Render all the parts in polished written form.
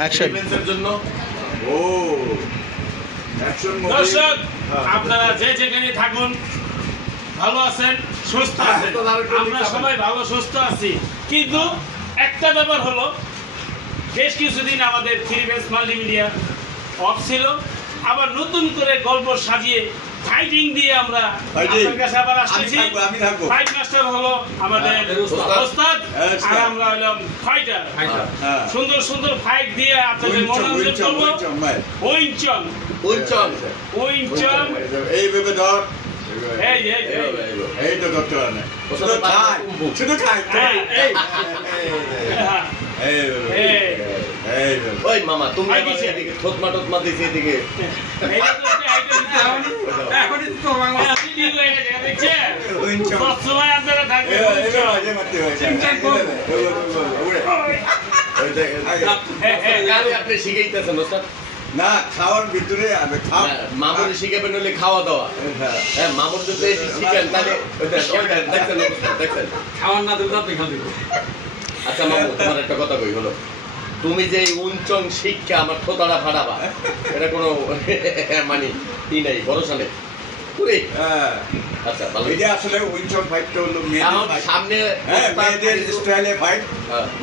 অ্যাকশনের জন্য ও action movie. দর্শক আপনারা যে যেখানে থাকুন ভালো আছেন, সুস্থ আছেন, আমরা সবাই ভালো সুস্থ আছি। কিন্তু একটা ব্যাপার হলো, বেশ কিছুদিন আমাদের 3 বেস মাল্টিমিডিয়া অফ ছিল, আবার নতুন করে গল্প সাজিয়ে ফাইটিং দিয়ে আমরা আপনার কাছে আবার আসতেছি। ফাইট মাস্টার হলো আমাদের ওস্তাদ, আর আমরা হলাম ফাইটার। সুন্দর সুন্দর ফাইট দিয়ে আপনাদের মনোরঞ্জন করবো। ওইচন এইভাবে ধর, এই তো ধরতে পারে না, শুধু খায়। ওই মামা তুমি এদিকে থতমা টতমা দিছি এদিকে। আপনি শিখাইতেছেন ওস্তাদ না, খাওয়ার ভিতরে মামুর শিখাবেন হলে খাওয়া দাওয়া। হ্যাঁ, মামুর যদি শিখেন তাহলে দেখছেন খাওয়ার না দিলে আপনি খাবেন। আচ্ছা মামু, তোমার একটা কথা কই হলো, তুমি যে উঞ্চং শিক্ষা আমার থোতাটা ফাটাবা, এটা কোনো মানে ই নাই, ভরসা নেই। আচ্ছা ভালো। এটা আসলে উইঞ্চন ফাইটটা হলো সামনে মেয়েদের স্টাইলে ফাইট,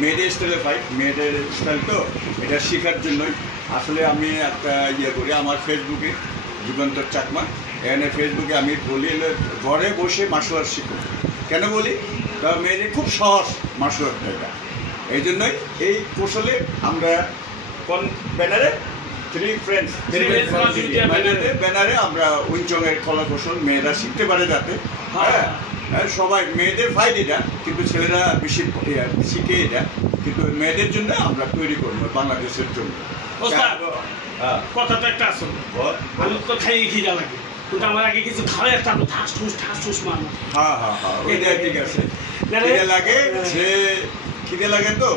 মেয়েদের স্টাইলে ফাইট, মেয়েদের স্টাইল তো এটা শেখার জন্যই আসলে আমি একটা ইয়ে করি আমার ফেসবুকে, যুগান্তর চাকমা। এখানে ফেসবুকে আমি বলি ঘরে বসে মার্শাল আর্ট শিখো। কেন বলি? তা মেয়েদের খুব সহজ মার্শাল আর্টটা, এটা এই জন্যই এই কৌশলে আমরা কোন ব্যানারে 3 ফ্রেন্ডস ব্যানারে আমরা উইঞ্চংয়ের কলা কৌশল মেয়েরা শিখতে পারে যাতে। হ্যাঁ, সবাই মেয়েদের ফাইট এটা, কিন্তু ছেলেরা বেশি শিখে এটা, কিন্তু মেয়েদের জন্য আমরা তৈরি করবো বাংলাদেশের জন্য। কথাটা একটা আসল, আমি তো খাইয়ে খিদা লাগে, কিন্তু আমার আগে কিছু খাওয়াই একটা ঠাস ঠুস মারবো। হ্যাঁ, ওইটা ঠিক আছে। খিদে লাগে, সে খিদে লাগে তো।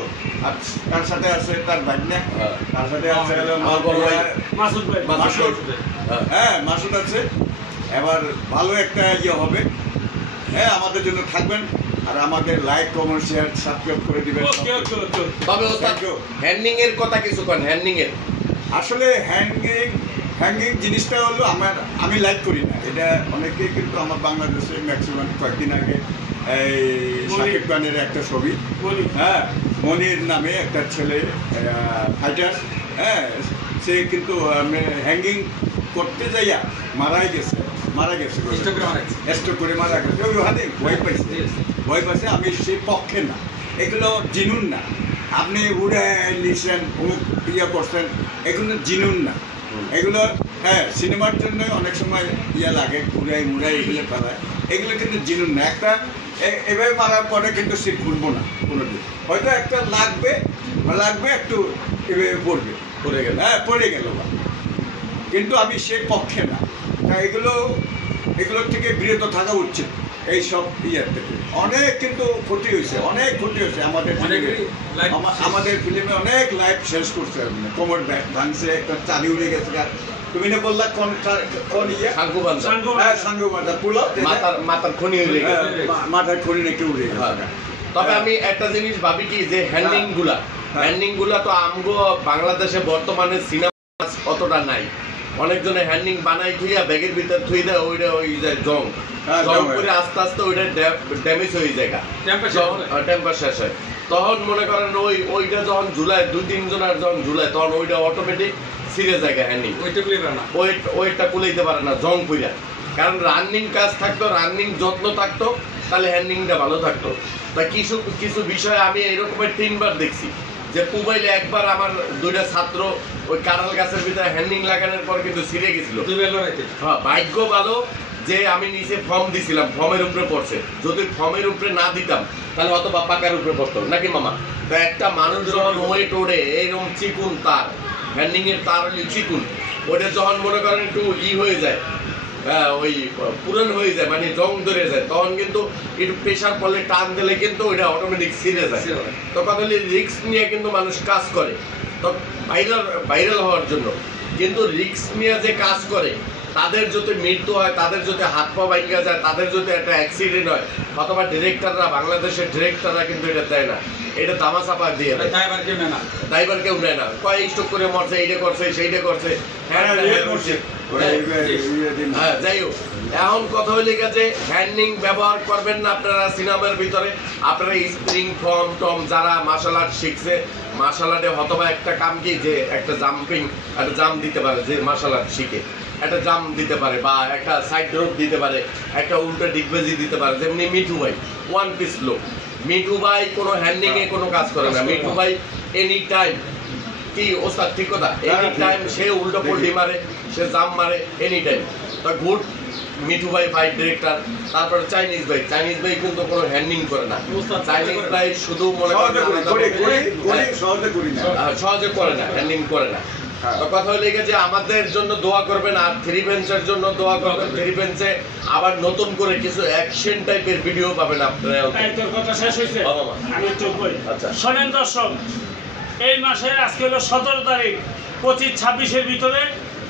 আর তার সাথে আছে তার ভাগ্নে, তার সাথে আছে মাসুদ। হ্যাঁ, মাসুদ আছে। এবার ভালো একটা ইয়ে হবে। হ্যাঁ, আমাদের জন্য থাকবেন, আর আমাদের লাইক, কমেন্ট, শেয়ার, সাবস্ক্রাইব করে দিবেন। তবে ওস্তাদ হ্যান্ডিং এর কথা কিছু কোন। হ্যান্ডিং এর আসলে হ্যাঙ্গিং জিনিসটা হলো আমি লাইক করি না এটা। অনেকেই কিন্তু আমার বাংলাদেশে ম্যাক্সিমাম কয়েকদিন আগে এই শাকিব খানের একটা ছবি, হ্যাঁ, মনির নামে একটা ছেলে ফাইটার, হ্যাঁ, সে কিন্তু হ্যাঙ্গিং করতে যাইয়া মারা গেছে স্ট্রোক করে মারা গেছে। ওই হাতে ভয় পাইছে। আমি সেই পক্ষে না, এগুলো জিনুন না। আপনি উড়ে লিখছেন, ইয়ে করছেন, এগুলো জিনুন না। এগুলো হ্যাঁ সিনেমার জন্য অনেক সময় ইয়ে লাগে, মুড়াই এগুলো ফেলায়, এগুলো কিন্তু জিনুন না। একটা এভাবে মারার পরে কিন্তু সে ঘুরবো না কোনোদিন, হয়তো একটা লাগবে একটু এভাবে পড়ে গেল, কিন্তু আমি সেই পক্ষে না। তা এগুলোর থেকে বিরত থাকা উচিত। এইসব ইয়ের থেকে অনেক কিন্তু ক্ষতি হয়েছে, আমাদের ফিল্মে অনেক লাইফ শেষ করছে। কোমর ভাঙছে, একটা চাবি উড়ে গেছে। তুমি না বললা কোন ইয়ে সাঙ্গু বাঁধা পুলো, মাথার খনি নাকি উড়ে গেছে। তবে আমি একটা জিনিস ভাবি কি, যে হ্যান্ডিং গুলা তো আমগো বাংলাদেশে বর্তমানে সিনেমা অতটা নাই। অনেকজনে হ্যান্ডিং বানাই থুইয়া ব্যাগের ভিতর থুই দেয়, ওইটা ওই যায় জং করে আস্তে আস্তে ওইটা ড্যামেজ হয়ে যায়, টেম্পার শেষ হয়। তখন মনে করেন ওইটা যখন ঝুলায় 2-3 জনের যখন ঝুলায়, তখন ওইটা অটোমেটিক ছিঁড়ে যায় হ্যান্ডিং, ওইটা কুলাইতে পারে না জং পুইরা। কারণ রানিং কাজ থাকতো, রানিং যত্ন থাকতো, তাহলে হ্যান্ডিংটা ভালো থাকতো। তা কিছু বিষয় আমি এরকমের 3 বার দেখছি, যে মোবাইলে একবার আমার 2টা ছাত্র ওই কাঁঠাল গাছের ভিতরে হ্যান্ডিং লাগানোর পর কিন্তু ছিঁড়ে গেছিল। হ্যাঁ, ভাগ্য ভালো যে আমি নিচে ফর্ম দিছিলাম, ফর্মের উপরে পড়ছে। যদি ফর্মের উপরে না দিতাম তাহলে অথবা পাকার উপরে পড়তো নাকি মামা। তো একটা মানুষ যখন ওয়েট ওড়ে, এইরকম চিকুন তার, হ্যান্ডিং এর তার হলে চিকুন, ওটা যখন মনে করেন একটু হয়ে যায়, ওই পুরান হয়ে যায়, মানে জং ধরে যায়, তখন কিন্তু একটু প্রেশার পড়লে টান দিলে কিন্তু ওইটা অটোমেটিক ছিঁড়ে যায়। তো কথা হলে রিস্ক নিয়ে কিন্তু মানুষ কাজ করে, তো ভাইরাল হওয়ার জন্য। কিন্তু রিস্ক নিয়ে যে কাজ করে তাদের যদি মৃত্যু হয়, তাদের যদি হাত পা ভাঙা যায়, তাদের যদি একটা অ্যাক্সিডেন্ট হয়, অথবা ডিরেক্টররা, বাংলাদেশের ডিরেক্টররা কিন্তু এটা দেয় না। এটা দামা চাপা দিয়ে দেয়, ড্রাইভার কেউ নেয় না, কয় স্টক করে মরছে, এইটা করছে সেইটা করছে, হ্যাঁ যাই হোক। এখন কথা হইলে গেছে হ্যান্ডিং ব্যবহার করবেন না আপনারা সিনেমার ভিতরে। আপনারা স্প্রিং ফর্ম টম যারা মার্শাল আর্ট শিখছে, মার্শাল আর্টে হতবা একটা কাম কি যে একটা জাম্পিং একটা জাম্প দিতে পারে, যে মার্শাল আর্ট শিখে একটা জাম্প দিতে পারে বা একটা সাইড ড্রপ দিতে পারে, একটা উল্টো ডিগবাজি দিতে পারে। যেমনি মিঠু ভাই ওয়ান পিস লোক, মিঠু ভাই কোনো হ্যান্ডিং এ কোনো কাজ করে না। মিঠু ভাই এনি টাইম কি ওস্তাদ ঠিক কথা, এনি টাইম সে উল্টো পল্টি মারে, সে জাম্প মারে এনি টাইম। তা গুড মিঠু ভাই ফাইট ডিরেক্টর। তারপরে চাইনিজ ভাই কিন্তু কোনো হ্যান্ডিং করে না। চাইনিজ ভাই শুধু মনে সহজে করে না, হ্যান্ডিং করে না। তো কথা হলে যে আমাদের জন্য দোয়া করবেন আর থ্রি বেঞ্চের জন্য দোয়া করবেন। থ্রি বেঞ্চে আবার নতুন করে কিছু অ্যাকশন টাইপের ভিডিও পাবেন আপনারা। তোর কথা শেষ হয়েছে, আমি একটু বলি। আচ্ছা শোনেন দর্শক, এই মাসের আজকে হলো 17 তারিখ, 25-26-এর ভিতরে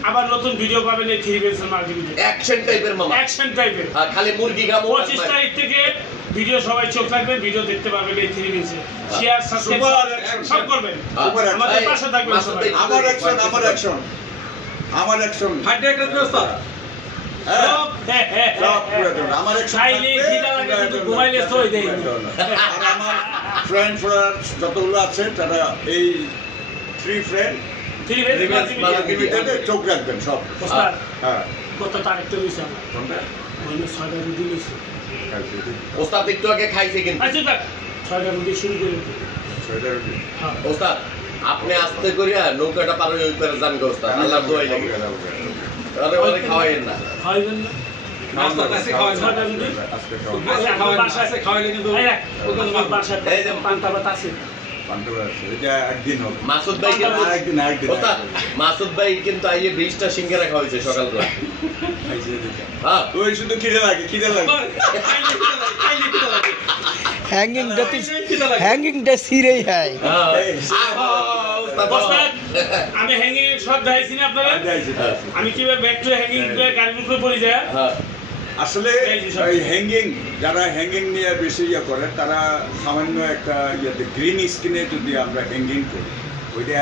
আবার নতুন ভিডিও পাবেন এই থ্রি বেঞ্চের মাল্টিমিডিয়া অ্যাকশন টাইপের মামা, অ্যাকশন টাইপের। খালি মুরগি গামো। 25 তারিখ থেকে ভিডিও সবাই চোখ রাখবেন, ভিডিও দেখতে পাবেন এই থ্রি বেঞ্চে। শেয়ার সাবস্ক্রাইব সব করবেন, আমাদের পাশে থাকবেন সবাই। আমার অ্যাকশন ফাইট একটা ব্যবস্থা আমার চাইলে খিদা লাগে কিন্তু ঘুমাইলে সই দেই। আমার ফ্রেন্ড যতগুলো আছে তারা এই three friend three bench multimedia চোখ রাখবেন সব। ওস্তাদ হ্যাঁ কত তারিখটা হইছে আমরা কোনটা? মানে 6টা রুটি হইছে। ওস্তাদ একটু আগে খাইছে কিন্তু। আচ্ছা দেখ 6টা রুটি শুরু করে হ্যাঁ ওস্তাদ আপনি আস্তে করিয়া নৌকাটা পার হয়ে ওই পারে যান গো ওস্তাদ, আল্লাহর দোয়াই লাগে। আরে ওরে খাওয়াইেন না, খাইবেন না নাস্তা কাছে খাওয়াই না। 6টা রুটি আজকে আজকে খাওয়াই না, আজকে খাওয়াইলে কিন্তু এই দেখ ওখানে বাসা এই যে পান্তা ভাত আছে। এটা একদিন হবে। মাসুদ ভাই কিন্তু আরেকদিন ওস্তাদ মাসুদ ভাই কিন্তু আইয়ে 20টা সিঙ্গারা খাওয়াইছে সকালবেলা। হ্যাঁ ওই শুধু খিদে লাগে হ্যাঙ্গিংটা সিরেই হয়। ওস্তাদ আমি হ্যাঙ্গিং সব দেখাইছি না আপনারা, আমি কিভাবে ব্যাক টু হ্যাঙ্গিং গাড়ির উপরে পড়ে যায়। হ্যাঁ আসলে এই হ্যাঙ্গিং যারা হ্যাঙ্গিং নিয়ে বেশি ইয়ে করে তারা সামান্য একটা ইয়েতে গ্রিন স্ক্রিনে যদি আমরা হ্যাঙ্গিং করি, ওইটা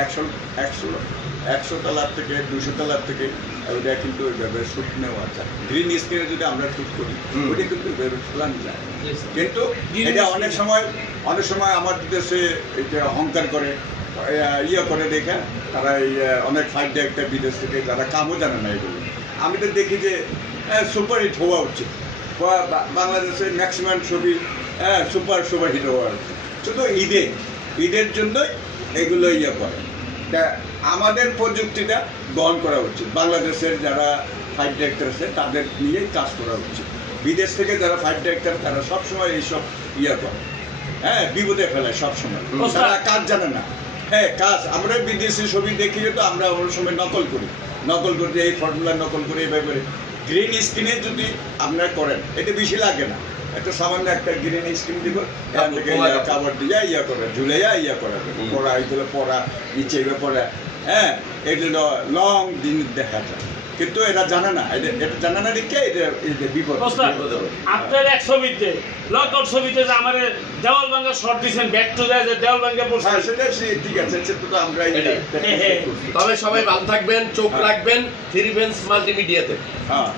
100 তলার থেকে 200 তলার থেকে ওইটা কিন্তু ওইভাবে শ্যুট নেওয়া যায়। গ্রিন স্ক্রিনে যদি আমরা শ্যুট করি ওইটা কিন্তু ওইভাবে ফেলানো যায়। কিন্তু এটা অনেক সময় আমাদের দেশে এটা অহংকার করে ইয়ে করে দেখে তারা এই অনেক ফাইট ডিরেক্টর বিদেশ থেকে যারা কামও জানে না এগুলো। আমি তো দেখি যে সুপার হিট হওয়া উচিত, বাংলাদেশের ম্যাক্সিমাম ছবি সুপার হিট হওয়া উচিত। শুধু ঈদের জন্যই এগুলো ইয়ে করে। তা আমাদের প্রযুক্তিটা গ্রহণ করা উচিত। বাংলাদেশের যারা ফাইট ডিরেক্টর আছে তাদের নিয়েই কাজ করা উচিত। বিদেশ থেকে যারা ফাইট ডিরেক্টর তারা সবসময় এইসব ইয়ে করে, বিপদে ফেলায় সবসময়, তারা কাজ জানে না। হ্যাঁ কাজ আমরা বিদেশি ছবি দেখিয়ে তো আমরা অনেক সময় নকল করি এই ফর্মুলা নকল করে এভাবে। গ্রিন স্ক্রিনে যদি আপনারা করেন এটা বেশি লাগে না, একটা সামান্য একটা গ্রিন স্ক্রিন দিব, কাভার দিয়ে ইয়া করে ঝুলে ইয়া করে পড়া এইগুলো পড়া নিচে পড়া, এগুলো লং দিন দেখা যায়। কিন্তু এটা জানে না, এটা জানে না দেখে এটা বিপদ। আপনার এক ছবিতে লকআউট ছবিতে যে আমার দেওয়াল ভাঙ্গা শর্ট দিয়েছেন, ব্যাক টু যায় যে দেওয়াল ভাঙ্গা পড়ছে, সেটা ঠিক আছে, সেটা তো আমরা তবে সবাই ভালো থাকবেন, চোখ রাখবেন থ্রি বেঞ্চ মাল্টিমিডিয়াতে। হ্যাঁ।